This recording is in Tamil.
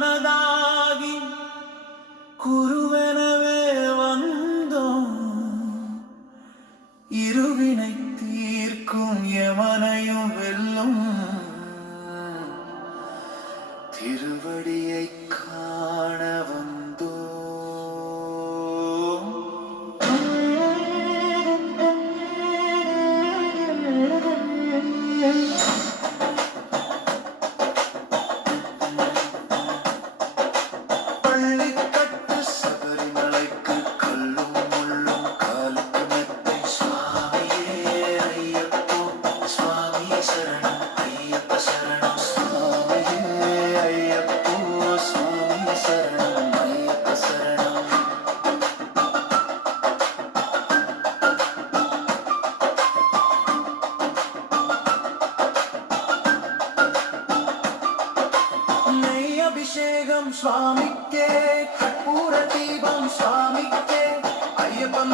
மனதாகி குருவெனவே வந்தோம். இருவினை தீர்க்கும் யமனையும் வெல்லும் திருவடியை காண வந்தோம். பள்ளிக்கட்டு சபரிமலைக்கு கல்லும் முள்ளும் காலுக்கு மெத்தை. சுவாமியே ஐயப்போ சுவாமியே சரணம் ஐயப்ப சரணம். சுவாமியே ஐயப்போ சுவாமியே சரணம் ஐயப்ப சரணம். நெய் அபிஷேகம் சுவாமிக்கே, கற்பூர தீபம் சுவாமிக்கே, ஐயப்பன்